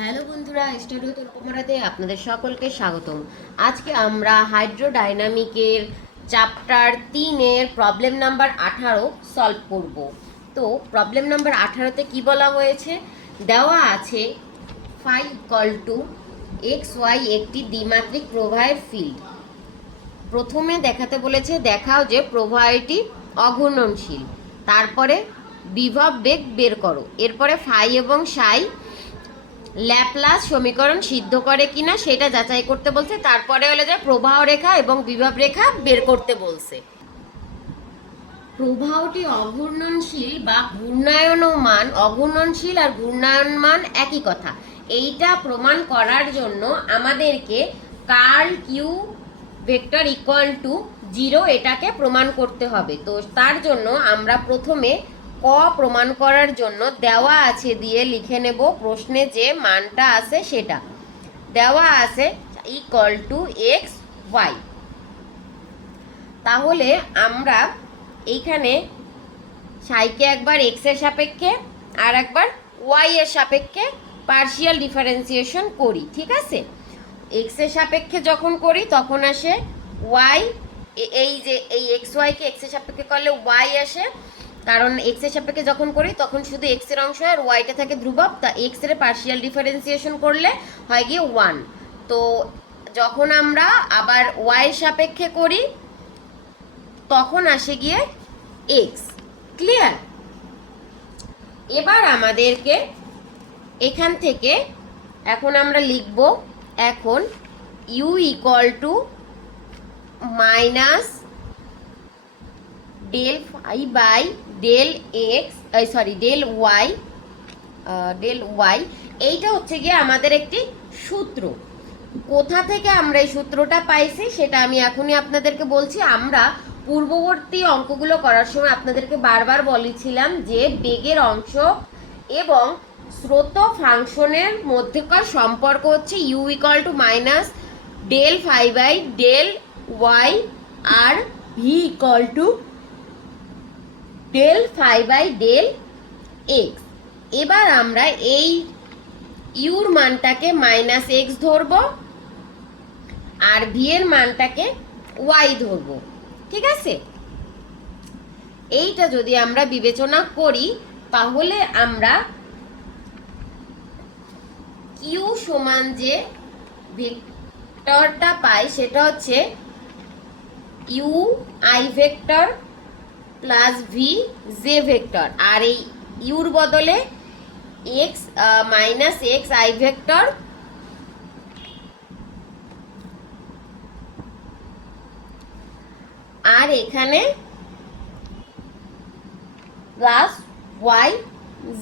Hello বন্ধুরা studio তর্কমারাতে আপনাদের সকলকে স্বাগতম। আজকে আমরা হাইড্রোডাইনামিকের চ্যাপ্টার তিনের প্রবলেম নাম্বার আঠারো সলভ করব। তো প্রবলেম নাম্বার আঠারোতে কি বলা হয়েছে? দেওয়া আছে five equal two x y একটি দ্বিমাত্রিক প্রবাহের ফিল্ড। প্রথমে দেখাতে বলেছে, দেখাও যে প্রবাহটি অঘূর্ণনশীল তারপরে বিভব বেগ বের করো। এরপরে ফাই এবং সাই ল্যাপ্লাস সমীকরণ সিদ্ধ করে কিনা সেটা যাচাই করতে বলছে। তারপরে হলো যে প্রবাহ রেখা এবং বিভব রেখা বের করতে বলছে। প্রবাহটি অঘূর্ণনশীল বা ঘূর্ণায়নমান অঘূর্ণনশীল আর ঘূর্ণায়নমান একই কথা। এইটা প্রমাণ করার জন্য আমাদেরকে curl Q vector equal to zero এটাকে প্রমাণ করতে হবে। তো তার জন্য আমরা প্রথমে ক প্রমাণ করার জন্য দেওয়া আছে দিয়ে লিখে নেব প্রশ্নে যে মানটা আছে সেটা। দেওয়া আছে ইকুয়াল টু এক্স ওয়াই তাহলে আমরা এইখানে সাইকে একবার এক্সের সাপেক্ষে আর একবার ওয়াই এর সাপেক্ষে পার্শিয়াল ডিফারেন্সিয়েশন করি, ঠিক আছে? এক্সের সাপেক্ষে যখন করি তখন আসে ওয়াই এই যে এই এক্স ওয়াইকে এক্সের সাপেক্ষে করলে ওয়াই আসে কারণ এক্সের সাপেক্ষে যখন করি, তখন শুধু এক্সের অংশ আর ওয়াইটা থাকে ধ্রুবক, তা এক্সের পার্শিয়াল ডিফারেন্সিয়েশন করলে হয় গিয়ে ওয়ান তো যখন আমরা আবার ওয়াই এর সাপেক্ষে করি, তখন আসে গিয়ে এক্স ক্লিয়ার এবার আমাদেরকে এখান থেকে এখন আমরা লিখব, এখন U equal to minus del phi by del X sorry del Y del Y এইটা হচ্ছে গিয়ে আমাদের একটি সূত্র। কোথা থেকে আমরা এই সূত্রটা পাইছি সেটা আমি এখনই আপনাদেরকে বলছি। আমরা পূর্ববর্তী অঙ্কগুলো করার সময় আপনাদেরকে বারবার বলেছিলাম যে বেগের অংশ এবং স্রোত ফাংশনের মধ্যেকার সম্পর্ক হচ্ছে U equal to minus del phi by del Y R V equal to del phi by del X এবার আমরা এই ইউর মানটাকে মাইনাস এক্স ধরবো আর ভি এর মানটাকে ওয়াই ধরবো, ঠিক আছে? এইটা যদি আমরা বিবেচনা করি, তাহলে আমরা কিউ সমান যে ভেক্টরটা পাই, সেটা হচ্ছে U I vector plus V J vector আর এই ইউর বদলে X minus X I vector আর এখানে প্লাস ওয়াই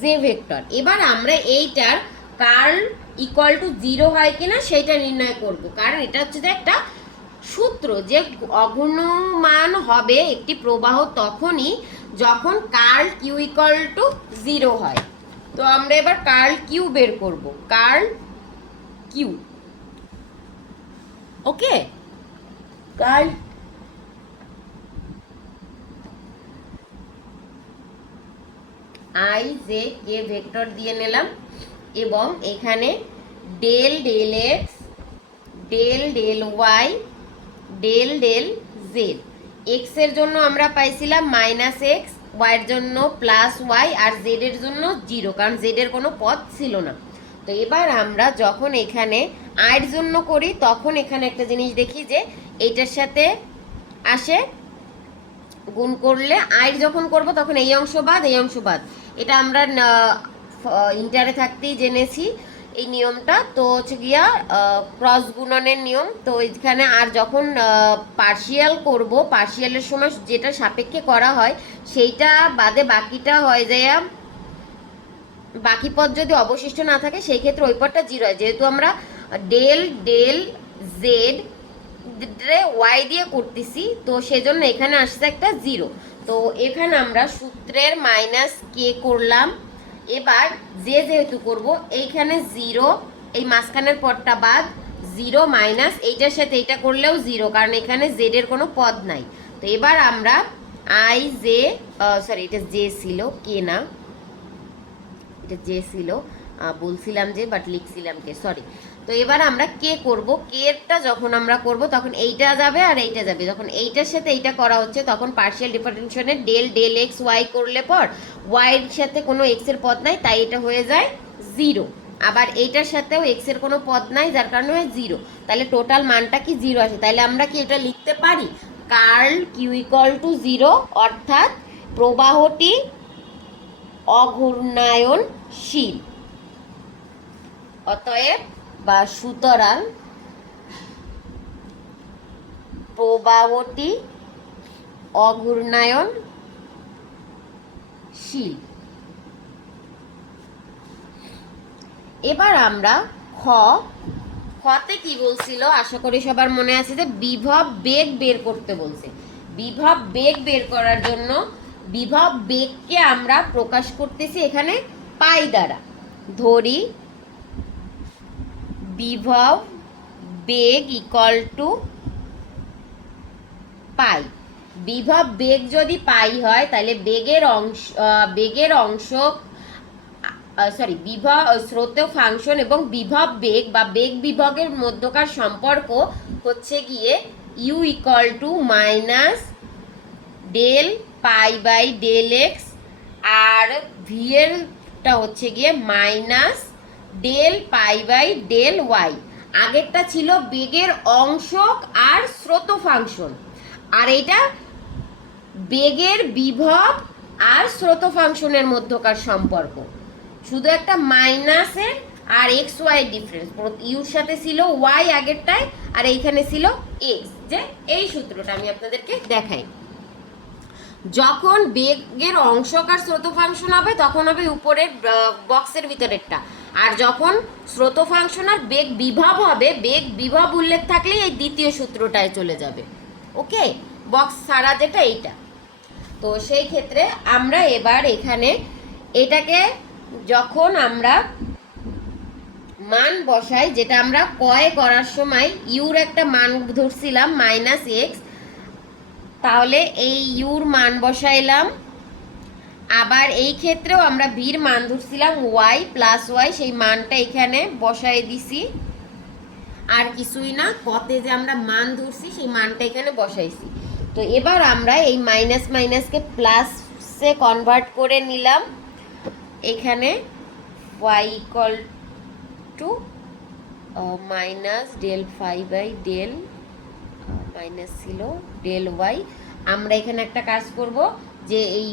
জে ভেক্টর এবার আমরা এইটার কার্ল ইকুয়াল টু জিরো হয় কিনা, সেইটা নির্ণয় করব। কারণ এটা হচ্ছে যে একটা সূত্র যে অগুণমান হবে একটি প্রবাহ তখনই যখন curl Q equal to zero হয়। তো আমরা এবার কার্ল কিউ বের করব। Curl Q okay? Curl I J K vector দিয়ে নিলাম এবং এখানে del del X del del Y del del Z এক্সের জন্য আমরা পাইছিলাম মাইনাস এক্স ওয়াইয়ের জন্য প্লাস ওয়াই আর জেড এর জন্য জিরো কারণ জেড এর কোনো পদ ছিল না। তো এবার আমরা যখন এখানে আয়ের জন্য করি, তখন এখানে একটা জিনিস দেখি যে এইটার সাথে আসে, গুণ করলে আয়ের যখন করব তখন এই অংশ বাদ, এই অংশ বাদ। এটা আমরা ইন্টারে থাকতেই জেনেছি। এই নিয়মটা। তো হচ্ছে গিয়া ক্রস গুণনের নিয়ম। তো এখানে আর যখন পার্শিয়াল করব পার্শিয়ালের সময় যেটা সাপেক্ষে করা হয়, সেইটা বাদে বাকিটা হয় যায় বাকি পদ যদি অবশিষ্ট না থাকে, সেই ক্ষেত্রে ওই পদটা জিরো হয়। যেহেতু আমরা ডেল ডেল জেড ওয়াই দিয়ে করতেছি, তো সেজন্য এখানে আসছে একটা জিরো তো এখানে আমরা সূত্রের মাইনাস কে করলাম। এবার যে যেহেতু করব, এইখানে জিরো এই মাঝখানের পদটা বাদ জিরো মাইনাস এইটার সাথে এইটা করলেও জিরো কারণ এখানে জেডের কোনো পদ নাই। তো এবার আমরা আই জে সরি এটা জে ছিল কে না। এটা জে ছিল। বলছিলাম যে বাট লিখছিলাম কে সরি তো এবার আমরা কে করব? কেরটা যখন আমরা করব, তখন এইটা যাবে আর এইটা যাবে। যখন এইটার সাথে এইটা করা হচ্ছে, তখন পার্শিয়াল ডিফারেন্সিয়েশনের ডেল ডেল এক্স ওয়াই করলে পর ওয়াইয়ের সাথে কোনো এক্সের পদ নাই, তাই এটা হয়ে যায় জিরো আবার এইটার সাথেও এক্সের কোনো পদ নাই, যার কারণে হয় জিরো তাহলে টোটাল মানটা কি জিরো আসে তাহলে আমরা কি এটা লিখতে পারি? Curl Q equal to zero অর্থাৎ প্রবাহটি অঘূর্ণায়নশীল। অতএব বা সুতরাং প্রবাহটি অঘূর্ণায়নশীল এবার আমরা খ, খতে কি বলছিল? আশা করি সবার মনে আছে যে বিভব বেগ বের করতে বলছে। বিভব বেগ বের করার জন্য বিভব বেগকে আমরা প্রকাশ করতেছি এখানে পাই দ্বারা। ধরি বিভব বেগ ইকুয়াল টু পাই। বিভব বেগ যদি পাই হয়, তাহলে বেগের অংশ বেগের অংশ সরি বিভব স্রোত ফাংশন এবং বিভব বেগ বা বেগ বিভবের মধ্যকার সম্পর্ক হচ্ছে গিয়ে U equal to minus del psi by del X আর ভিএলটা হচ্ছে গিয়ে minus del psi by del Y আগেরটা ছিল বেগের অংশক আর স্রোত ফাংশন। আর এটা বেগের বিভব আর স্রোত ফাংশনের মধ্যকার সম্পর্ক। শুধু একটা মাইনাসের আর এক্স ওয়াই ডিফারেন্স ইউর সাথে ছিল ওয়াই আগেরটায়, আর এইখানে ছিল এক্স যে এই সূত্রটা আমি আপনাদেরকে দেখাই। যখন বেগের অংশক আর স্রোত ফাংশন হবে, তখন হবে উপরের বক্সের ভিতরেরটা। আর যখন স্রোত ফাংশন আর বেগ বিভব হবে, বেগ বিভব উল্লেখ থাকলেই এই দ্বিতীয় সূত্রটায় চলে যাবে। ওকে বক্স ছাড়া যেটা এইটা। তো সেই ক্ষেত্রে আমরা এবার এখানে এটাকে যখন আমরা মান বসাই, যেটা আমরা কয় করার সময় ইউর একটা মান ধরছিলাম মাইনাস এক্স তাহলে এই ইউর মান বসাইলাম আবার এই ক্ষেত্রেও আমরা ভির মান ধরছিলাম ওয়াই প্লাস ওয়াই, সেই মানটা এখানে বসাই দিছি। আর কিছুই না কতে যে আমরা মান ধরছি সেই মানটা এখানে বসাইছি তো এবার আমরা এই মাইনাস মাইনাসকে প্লাসে কনভার্ট করে নিলাম। এখানে Y equal to minus del phi by del minus ছিল ডেল ওয়াই আমরা এখানে একটা কাজ করব যে এই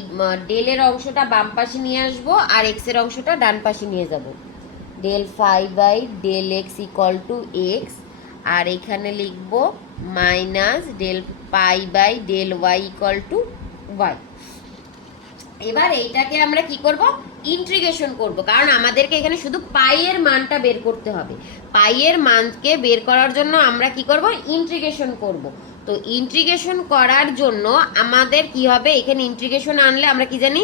ডেলের অংশটা বাম পাশে নিয়ে আসব আর এক্সের অংশটা ডান পাশে নিয়ে যাব। Del phi by del X equal to X. আর এখানে লিখব minus del psi by del Y equal to Y. এবার এইটাকে আমরা কি করব? ইন্টিগ্রেশন করব। কারণ আমাদেরকে এখানে শুধু পাইয়ের মানটা বের করতে হবে। পাইয়ের মানকে বের করার জন্য আমরা কি করব? ইন্টিগ্রেশন করব। তো ইন্ট্রিগেশন করার জন্য আমাদের কি হবে? এখানে ইন্ট্রিগেশন আনলে আমরা কি জানি?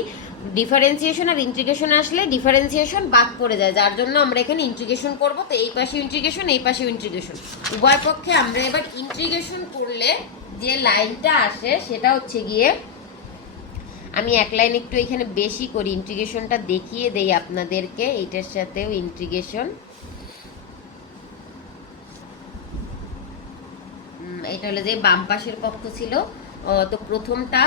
ডিফারেন্সিয়েশন আর ইন্টিগ্রেশন আসলে ডিফারেন্সিয়েশন বাদ পড়ে যায়। যার জন্য আমরা এখানে ইন্টিগ্রেশন করব। তো এই পাশে ইন্ট্রিগেশন এই পাশে ইন্টিগ্রেশন উভয় পক্ষে আমরা এবার ইন্ট্রিগেশন করলে যে লাইনটা আসে, সেটা হচ্ছে গিয়ে আমি এক লাইন একটু এখানে বেশি করি। ইন্ট্রিগেশনটা দেখিয়ে দেই আপনাদেরকে। এইটার সাথেও ইন্টিগ্রেশন এটা হলো যে বাম পাশের পক্ষ ছিল। তো প্রথমটা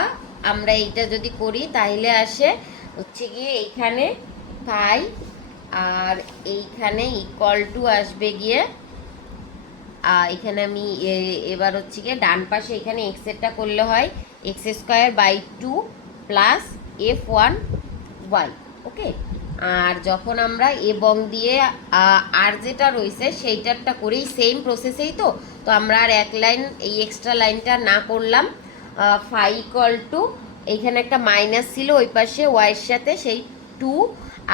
আমরা এইটা যদি করি তাহলে আসে হচ্ছে গিয়ে এইখানে পাই আর এইখানে ইকুয়াল টু আসবে গিয়ে আহ, এখানে আমি এবার হচ্ছে গিয়ে ডান পাশে এখানে এক্স এরটা করলে হয় X square by two plus F one Y okay আর যখন আমরা এবং দিয়ে আর যেটা রয়েছে সেইটারটা করেই সেম প্রসেসেই তো? তো আমরা আর এক লাইন, এই এক্সট্রা লাইনটা না করলাম। ফাই ইকুয়াল টু এইখানে একটা মাইনাস ছিল, ওই পাশে ওয়াইয়ের সাথে সেই টু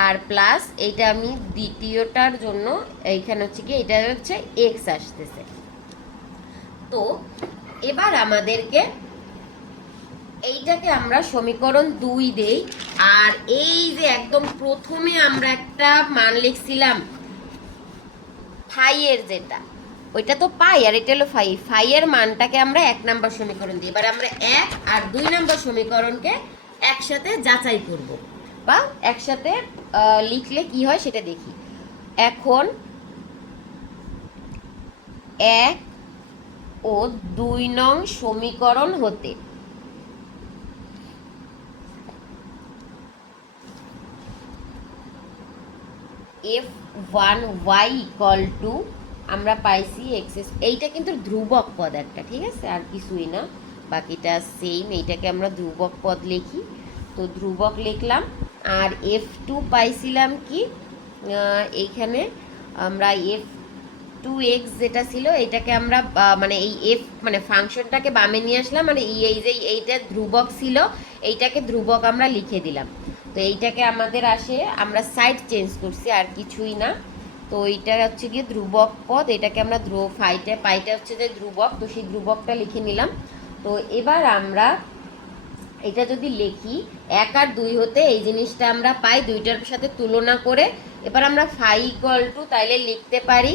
আর প্লাস এইটা আমি দ্বিতীয়টার জন্য, এইখানে হচ্ছে কি এটা হচ্ছে এক্স আসতেছে। তো, এবার আমাদেরকে এইটাকে আমরা সমীকরণ দুই দেই, আর এই যে একদম প্রথমে আমরা একটা মান লিখছিলাম ফাইয়ের যেটা ওইটা তো পাই আর এটা হলো ফাই। ফাইয়ের মানটাকে আমরা এক নাম্বার সমীকরণ দিই। এবার আমরা এক আর দুই নাম্বার সমীকরণকে একসাথে যাচাই করব। বা একসাথে লিখলে কি হয় সেটা দেখি। এখন এক ও দুই নং সমীকরণ হতে। F one Y equal to আমরা পাইছি এক্সেস এইটা কিন্তু ধ্রুবক পদ একটা, ঠিক আছে? আর কিছুই না। বাকিটা সেম এইটাকে আমরা ধ্রুবক পদ লিখি। তো ধ্রুবক লিখলাম, আর এফ টু পাইছিলাম কি? এইখানে আমরা এফ টু এক্স যেটা ছিল এটাকে আমরা মানে এই এফ মানে ফাংশনটাকে বামে নিয়ে আসলাম মানে এই যে এইটা ধ্রুবক ছিল, এইটাকে ধ্রুবক আমরা লিখে দিলাম। তো এইটাকে আমাদের আসে, আমরা সাইড চেঞ্জ করছি, আর কিছুই না। তো এইটা হচ্ছে গিয়ে ধ্রুবক পদ, এটাকে আমরা ধ্রুব ফাইটা, পাইটা হচ্ছে যে ধ্রুবক, তো সেই ধ্রুবকটা লিখে নিলাম। তো এবার আমরা এটা যদি লিখি, এক আর দুই হতে এই জিনিসটা আমরা পাই, দুইটার সাথে তুলনা করে। এবার আমরা ফাই ইকুয়াল টু তাইলে লিখতে পারি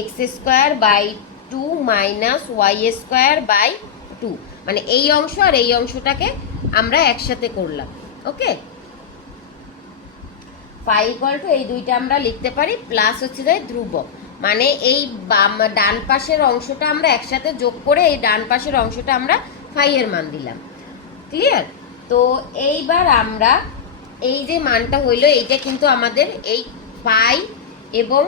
X square by two minus Y square by two. মানে এই অংশ আর এই অংশটাকে আমরা একসাথে করলাম, ওকে? ফাই টু এই দুইটা আমরা লিখতে পারি প্লাস হচ্ছে যে ধ্রুবক। মানে এই বাম, ডান পাশের অংশটা আমরা একসাথে যোগ করে এই ডান পাশের অংশটা আমরা ফাইয়ের মান দিলাম। ক্লিয়ার তো এইবার আমরা এই যে মানটা হইল, এইটা কিন্তু আমাদের এই পাই এবং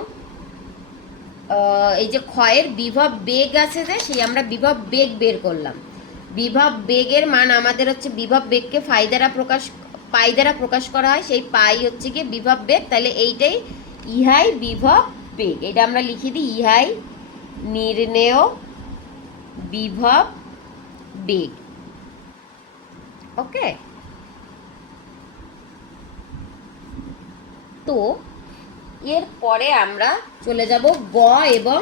এই যে ক্ষয়ের বিভব বেগ আছে যে, সেই আমরা বিভব বেগ বের করলাম। বিভব বেগের মান আমাদের হচ্ছে বিভব বেগকে ফাই দ্বারা প্রকাশ পাই দ্বারা প্রকাশ করা হয়, সেই পাই হচ্ছে গিয়ে বিভব বেগ। তাহলে এইটাই ইহাই বিভব বেগ। এটা আমরা লিখে দিই, ইহাই নির্ণেয় বিভব বেগ। ওকে তো, এরপরে আমরা চলে যাব গ এবং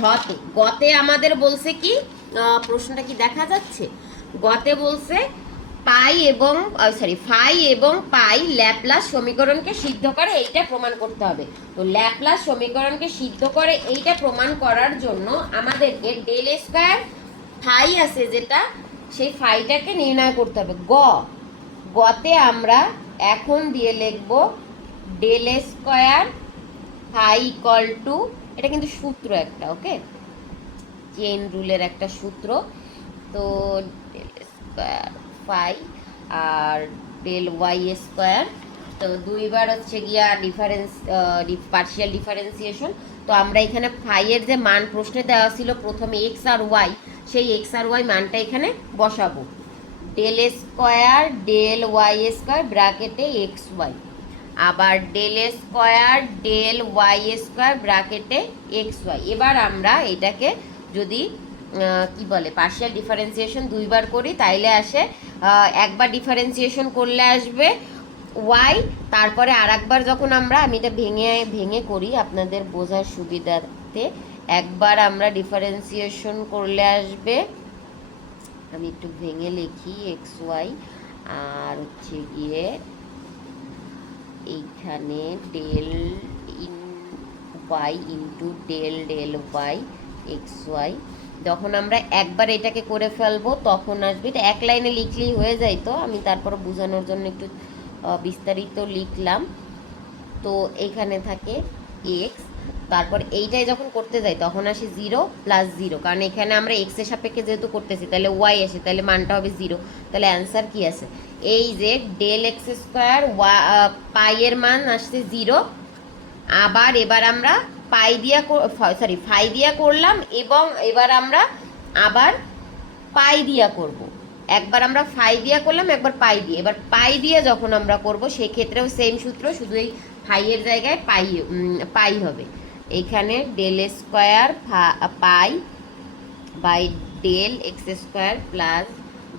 ঘতে। গতে আমাদের বলছে কি? প্রশ্নটা কি দেখা যাচ্ছে? গতে বলছে পাই এবং সরি ফাই এবং পাই ল্যাপ্লাস সমীকরণকে সিদ্ধ করে, এইটা প্রমাণ করতে হবে। তো ল্যাপ্লাস সমীকরণকে সিদ্ধ করে, এইটা প্রমাণ করার জন্য আমাদেরকে ডেল স্কোয়ার ফাই আছে যেটা, সেই ফাইটাকে নির্ণয় করতে হবে। গ, গতে আমরা এখন দিয়ে লিখব del square phi equal to, এটা কিন্তু সূত্র একটা, ওকে? চেন রুলের একটা সূত্র। তো ডেল স্কোয়ার ফাই আর ডেল ওয়াই স্কোয়ার তো দুইবার হচ্ছে গিয়া ডিফারেন্স পার্শিয়াল ডিফারেন্সিয়েশন তো আমরা এখানে ফাইয়ের যে মান প্রশ্নে দেওয়া ছিল, প্রথমে এক্স আর ওয়াই সেই এক্স আর ওয়াই মানটা এখানে বসাবো। Del square del Y square ব্র্যাকেটে এক্স ওয়াই আবার del square del Y square ব্র্যাকেটে এক্স ওয়াই এবার আমরা এটাকে যদি কি বলে পার্শিয়াল ডিফারেন্সিয়েশন দুইবার করি, তাইলে আসে একবার ডিফারেন্সিয়েশন করলে আসবে ওয়াই তারপরে আর একবার যখন আমরা, আমি এটা ভেঙে ভেঙে করি আপনাদের বোঝার সুবিধাতে, একবার আমরা ডিফারেন্সিয়েশন করলে আসবে, আমি একটু ভেঙে লিখি এক্স ওয়াই আর হচ্ছে গিয়ে এইখানে del in Y into del del Y X Y যখন আমরা একবার এটাকে করে ফেলব, তখন আসবে। এটা এক লাইনে লিখলেই হয়ে যায় তো। আমি তারপর বোঝানোর জন্য একটু বিস্তারিত লিখলাম। তো এখানে থাকে এক্স তারপর এইটাই যখন করতে যাই, তখন আসে জিরো প্লাস জিরো কারণ এখানে আমরা এক্সের সাপেক্ষে যেহেতু করতেছি, তাহলে ওয়াই আসে, তাহলে মানটা হবে জিরো তাহলে অ্যান্সার কি আছে? এই যে ডেল এক্স স্কোয়ার ওয়া পাইয়ের মান আসছে জিরো আবার এবার আমরা পাই দিয়া সরি ফাই দিয়া করলাম এবং এবার আমরা আবার পাই দিয়া করব। একবার আমরা ফাই দিয়া করলাম, একবার পাই দিয়ে এবার পাই দিয়ে যখন আমরা করব সেই ক্ষেত্রেও সেম সূত্র, শুধু এই ফাইয়ের জায়গায় পাই পাই হবে এখানে del square psi by del X square plus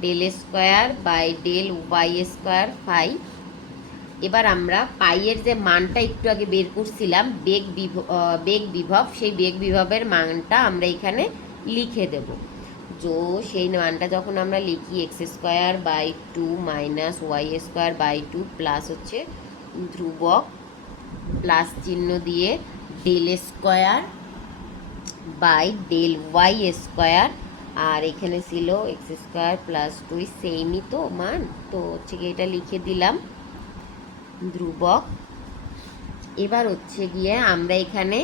del square by del Y square phi এবার আমরা পাইয়ের যে মানটা একটু আগে বের করছিলাম, বেগ বেগ বিভব, সেই বেগ বিভবের মানটা আমরা এখানে লিখে দেব। যো সেই মানটা যখন আমরা লিখি, X square by two minus Y square by two plus হচ্ছে ধ্রুবক প্লাস চিহ্ন দিয়ে del square by del Y square. আর এখানে ছিল এক্স স্কোয়ার প্লাস টু, সেমই তো মান। তো হচ্ছে এটা লিখে দিলাম। ধ্রুবক। এবার হচ্ছে গিয়ে আমরা এখানে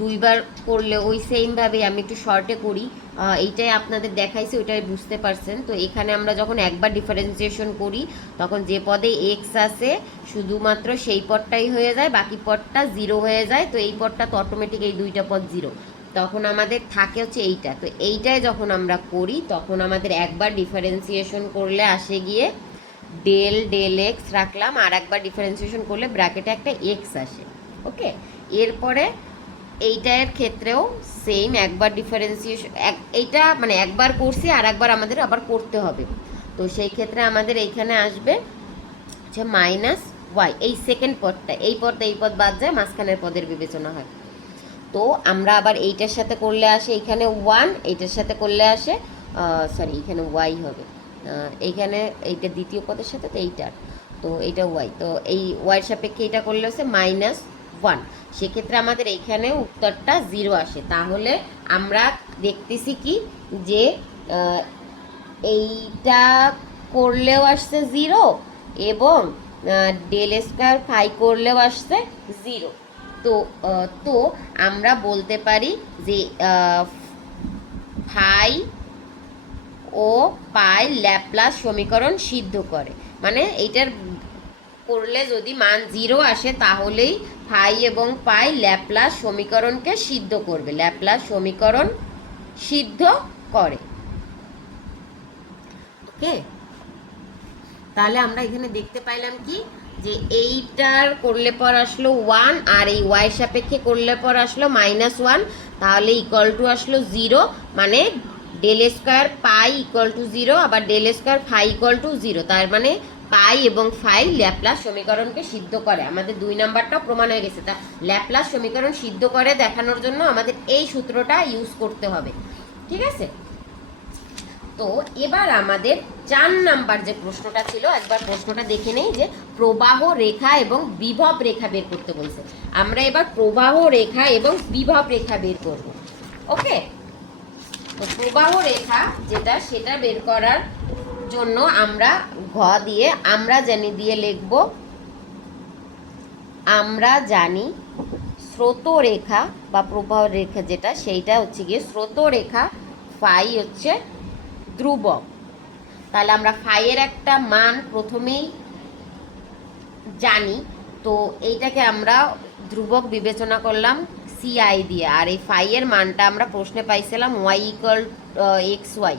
দুইবার করলে ওই সেমভাবে আমি একটু শর্টে করি। এইটাই আপনাদের দেখাইছি, ওইটাই বুঝতে পারছেন। তো এখানে আমরা যখন একবার ডিফারেন্সিয়েশন করি, তখন যে পদে এক্স আছে, শুধুমাত্র সেই পদটাই হয়ে যায়, বাকি পদটা জিরো হয়ে যায়। তো এই পদটা তো অটোমেটিক এই দুইটা পদ জিরো তখন আমাদের থাকে হচ্ছে এইটা। তো এইটাই যখন আমরা করি, তখন আমাদের একবার ডিফারেন্সিয়েশন করলে আসে গিয়ে ডেল ডেল এক্স রাখলাম আর একবার ডিফারেন্সিয়েশন করলে ব্র্যাকেটে একটা এক্স আসে ওকে এরপরে এইটার ক্ষেত্রেও সেম একবার ডিফারেন্সিয়েশন এক, এইটা মানে একবার করছি আর একবার আমাদের আবার করতে হবে। তো সেই ক্ষেত্রে আমাদের এইখানে আসবে হচ্ছে মাইনাস ওয়াই এই সেকেন্ড পদটা, এই পদটা এই পদ বাদ যায়, মাঝখানের পদের বিবেচনা হয়। তো আমরা আবার এইটার সাথে করলে আসে, এইখানে ওয়ান এইটার সাথে করলে আসে সরি এখানে ওয়াই হবে। এইখানে এইটা দ্বিতীয় পদের সাথে তো এইটার। তো এইটা ওয়াই তো এই ওয়াইয়ের সাপেক্ষে এটা করলে হচ্ছে মাইনাস ওয়ান সেক্ষেত্রে আমাদের এইখানে উত্তরটা জিরো আসে। তাহলে আমরা দেখতেছি কি যে এইটা করলেও আসছে জিরো এবং ডেল স্কোয়ার ফাই করলেও আসছে জিরো তো তো আমরা বলতে পারি যে ফাই ও পাই ল্যাপ্লাস সমীকরণ সিদ্ধ করে। মানে এইটার করলে যদি মান জিরো আসে, তাহলেই ফাই এবং পাই ল্যাপ্লাস সমীকরণকে সিদ্ধ করবে। ল্যাপ্লাস সমীকরণ সিদ্ধ করে। ওকে? তাহলে আমরা এখানে দেখতে পাইলাম কি? যে এইটার করলে পর আসলো ওয়ান, আর এই ওয়াই সাপেক্ষে করলে পর আসলো মাইনাস ওয়ান, তাহলে ইকুয়াল টু আসলো জিরো মানে del square psi equal to zero আবার del square phi equal to zero তার মানে পাই এবং ফাই ল্যাপ্লাস সমীকরণকে সিদ্ধ করে। আমাদের দুই নাম্বারটাও প্রমাণ হয়ে গেছে। তা ল্যাপ্লাস সমীকরণ সিদ্ধ করে দেখানোর জন্য আমাদের এই সূত্রটা ইউজ করতে হবে। ঠিক আছে? তো এবার আমাদের চার নাম্বার যে প্রশ্নটা ছিল, একবার প্রশ্নটা দেখে নেই যে প্রবাহ রেখা এবং বিভব রেখা বের করতে বলছে। আমরা এবার প্রবাহ রেখা এবং বিভব রেখা বের করব। ওকে তো প্রবাহ রেখা যেটা, সেটা বের করার জন্য আমরা ঘ দিয়ে আমরা জানি দিয়ে লিখব। আমরা জানি স্রোত রেখা বা প্রবাহ রেখা যেটা, সেইটা হচ্ছে গিয়ে স্রোত রেখা ফাই হচ্ছে ধ্রুবক। তাহলে আমরা ফাইয়ের একটা মান প্রথমেই জানি। তো এইটাকে আমরা ধ্রুবক বিবেচনা করলাম। সিআই দিয়ে। আর এই ফাইয়ের মানটা আমরা প্রশ্নে পাইছিলাম ওয়াই ইকুয়াল এক্স ওয়াই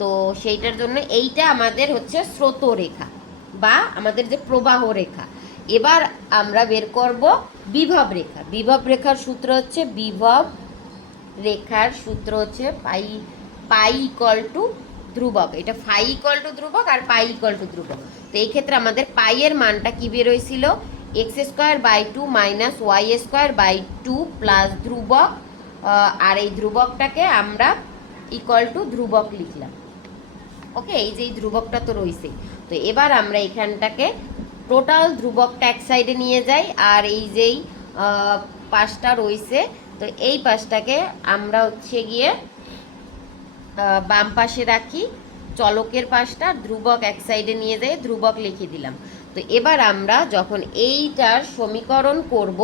তো সেইটার জন্য এইটা আমাদের হচ্ছে স্রোত রেখা বা আমাদের যে প্রবাহ রেখা। এবার আমরা বের করব বিভব রেখা। বিভব রেখার সূত্র হচ্ছে বিভব রেখার সূত্র হচ্ছে পাই পাই ইকুয়াল টু ধ্রুবক। এটা ফাই ইকুয়াল টু ধ্রুবক আর পাই ইকুয়াল টু ধ্রুবক। তো এই ক্ষেত্রে আমাদের পাইয়ের মানটা কি বেরোয়ছিল X square by two minus Y square by two plus ধ্রুবক আর এই ধ্রুবকটাকে আমরা ইকুয়াল টু ধ্রুবক লিখলাম। ওকে এই যে এই ধ্রুবকটা তো রয়েছে। তো এবার আমরা এখানটাকে টোটাল ধ্রুবকটা এক সাইডে নিয়ে যাই, আর এই যেই পাশটা রয়েছে, তো এই পাশটাকে আমরা হচ্ছে গিয়ে বাম পাশে রাখি, চলকের পাশটা, ধ্রুবক এক সাইডে নিয়ে যেয়ে ধ্রুবক লিখে দিলাম। তো এবার আমরা যখন এইটার সমীকরণ করব,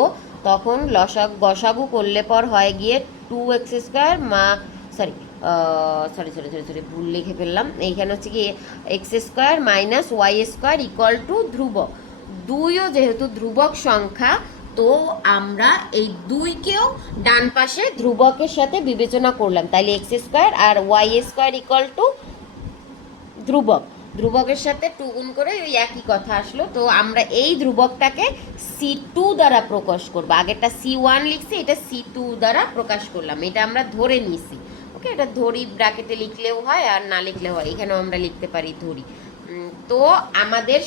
তখন লসাগ গসাগু করলে পর হয় গিয়ে টু এক্স স্কোয়ার মা sorry sorry sorry sorry sorry ভুল লিখে ফেললাম। এইখানে হচ্ছে কি X square minus Y square equal to ধ্রুবক। দুইও যেহেতু ধ্রুবক সংখ্যা, তো আমরা এই দুইকেও ডান পাশে ধ্রুবকের সাথে বিবেচনা করলাম। তাহলে এক্স স্কোয়ার আর ওয়াই স্কোয়ার ইকুয়াল টু ধ্রুবক। ধ্রুবকের সাথে টু গুণ করে ওই একই কথা আসলো। তো আমরা এই ধ্রুবকটাকে সি টু দ্বারা প্রকাশ করব। আগেরটা সি ওয়ান লিখছি, এটা সি টু দ্বারা প্রকাশ করলাম। এটা আমরা ধরে নিছি ওকে এটা ধরি ব্র্যাকেটে লিখলেও হয় আর না লিখলেও হয়। এখানেও আমরা লিখতে পারি ধরি। তো আমাদের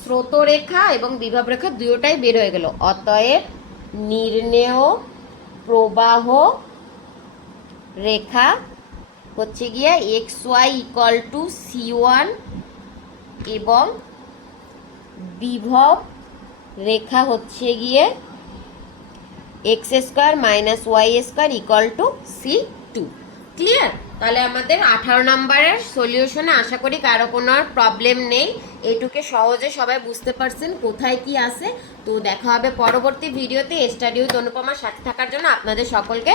স্রোতরেখা এবং বিভব রেখা দুটোটাই বের হয়ে গেল। অতএব নির্ণেয় প্রবাহ রেখা হচ্ছে গিয়ে X Y equal to C one এবং বিভব রেখা হচ্ছে গিয়ে X square minus Y square equal to C two clear তাহলে আমাদের আঠারো নম্বরের সলিউশনে আশা করি কারও কোনো প্রবলেম নেই। এটুকে সহজে সবাই বুঝতে পারছেন কোথায় কি আছে। তো দেখা হবে পরবর্তী ভিডিওতে। স্টাডিও অনুপমার সাথে থাকার জন্য আপনাদের সকলকে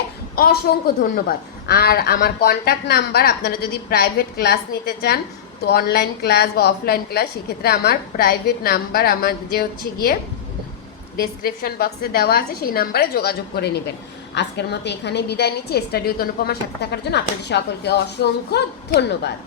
অসংখ্য ধন্যবাদ। আর আমার কন্ট্যাক্ট নাম্বার আপনারা যদি প্রাইভেট ক্লাস নিতে চান তো অনলাইন ক্লাস বা অফলাইন ক্লাস সেক্ষেত্রে আমার প্রাইভেট নাম্বার আমার যে হচ্ছে গিয়ে ডেসক্রিপশন বক্সে দেওয়া আছে, সেই নাম্বারে যোগাযোগ করে নেবেন। আজকের মতো এখানে বিদায় নিচ্ছি। স্টাডিও অনুপমার সাথে থাকার জন্য আপনাদের সকলকে অসংখ্য ধন্যবাদ।